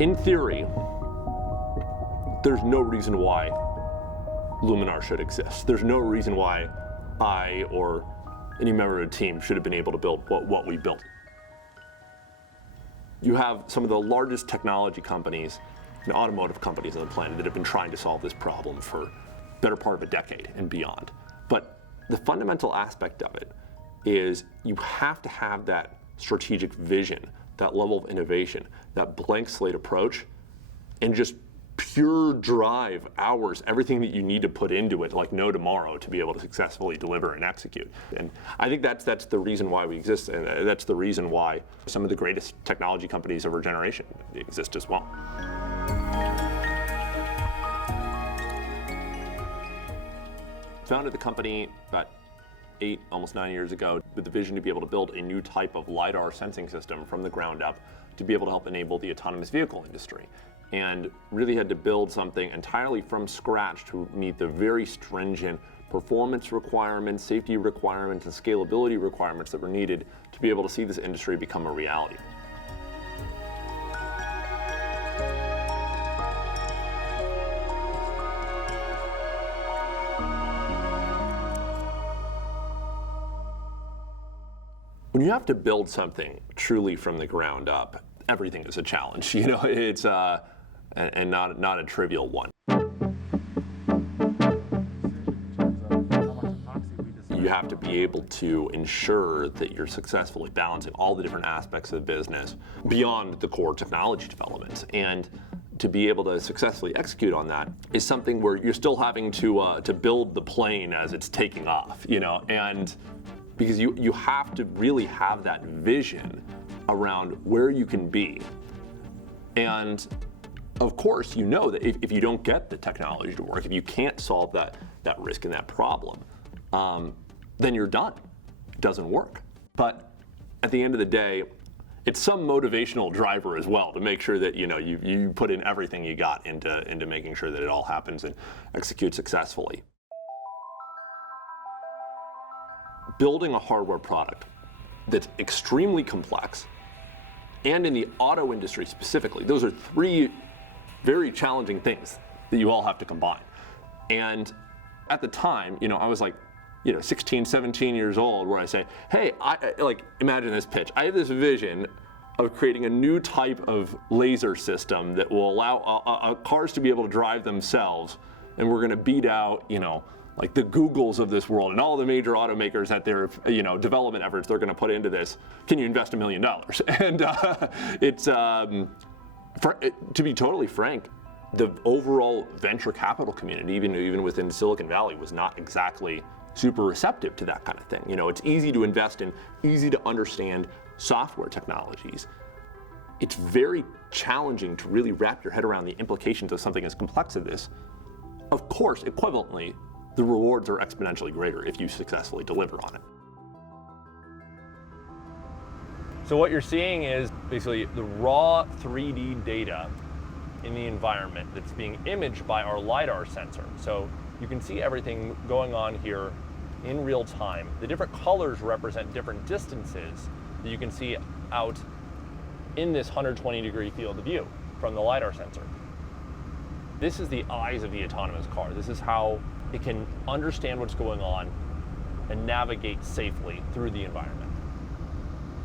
In theory, there's no reason why Luminar should exist. There's no reason why I or any member of the team should have been able to build what we built. You have some of the largest technology companies and automotive companies on the planet that have been trying to solve this problem for the better part of a decade and beyond. But the fundamental aspect of it is you have to have that strategic vision, that level of innovation, that blank slate approach, and just pure drive, hours, everything that you need to put into it like no tomorrow to be able to successfully deliver and execute. And I think that's the reason why we exist, and that's the reason why some of the greatest technology companies of our generation exist as well. Founded the company about 8, almost 9 years ago with the vision to be able to build a new type of lidar sensing system from the ground up to be able to help enable the autonomous vehicle industry. And really had to build something entirely from scratch to meet the very stringent performance requirements, safety requirements, and scalability requirements that were needed to be able to see this industry become a reality. When you have to build something truly from the ground up, everything is a challenge. You know, it's and not a trivial one. You have to be able to ensure that you're successfully balancing all the different aspects of the business beyond the core technology developments. And to be able to successfully execute on that is something where you're still having to build the plane as it's taking off, you know, and because you have to really have that vision around where you can be. And of course, you know that if you don't get the technology to work, if you can't solve that risk and that problem, then you're done. It doesn't work. But at the end of the day, it's some motivational driver as well to make sure that you put in everything you got into making sure that it all happens and executes successfully. Building a hardware product that's extremely complex, and in the auto industry specifically, those are 3 very challenging things that you all have to combine. And at the time, I was like, 16, 17 years old, where I say, hey, imagine this pitch. I have this vision of creating a new type of laser system that will allow cars to be able to drive themselves, and we're gonna beat out, like the Googles of this world and all the major automakers at their development efforts they're going to put into this. Can you invest $1 million? And it's to be totally frank, the overall venture capital community, even within Silicon Valley, was not exactly super receptive to that kind of thing. It's easy to invest in, easy to understand software technologies. It's very challenging to really wrap your head around the implications of something as complex as this. Of course, equivalently, the rewards are exponentially greater if you successfully deliver on it. So what you're seeing is basically the raw 3D data in the environment that's being imaged by our lidar sensor. So you can see everything going on here in real time. The different colors represent different distances that you can see out in this 120-degree field of view from the lidar sensor. This is the eyes of the autonomous car. This is how it can understand what's going on and navigate safely through the environment.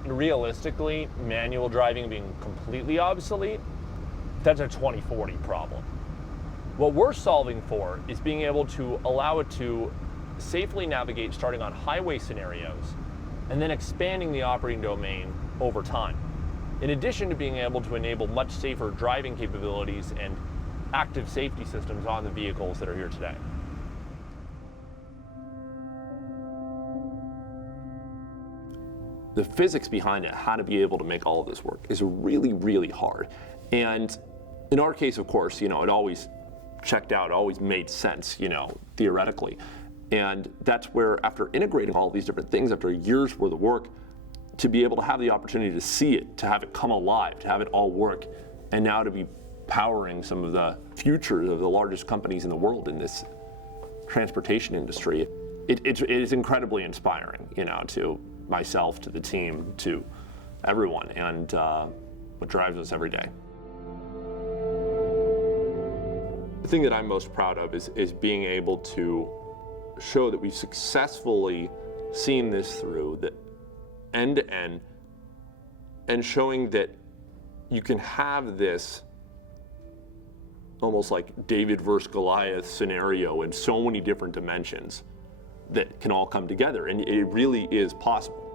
And realistically, manual driving being completely obsolete, that's a 2040 problem. What we're solving for is being able to allow it to safely navigate starting on highway scenarios and then expanding the operating domain over time. In addition to being able to enable much safer driving capabilities and active safety systems on the vehicles that are here today. The physics behind it, how to be able to make all of this work, is really, really hard. And in our case, of course, it always checked out, it always made sense, theoretically. And that's where, after integrating all of these different things, after years worth of work, to be able to have the opportunity to see it, to have it come alive, to have it all work, and now to be powering some of the future of the largest companies in the world in this transportation industry, it is incredibly inspiring, to myself, to the team, to everyone, and what drives us every day. The thing that I'm most proud of is being able to show that we've successfully seen this through the end to end, and showing that you can have this almost like David versus Goliath scenario in so many different dimensions that can all come together, and it really is possible.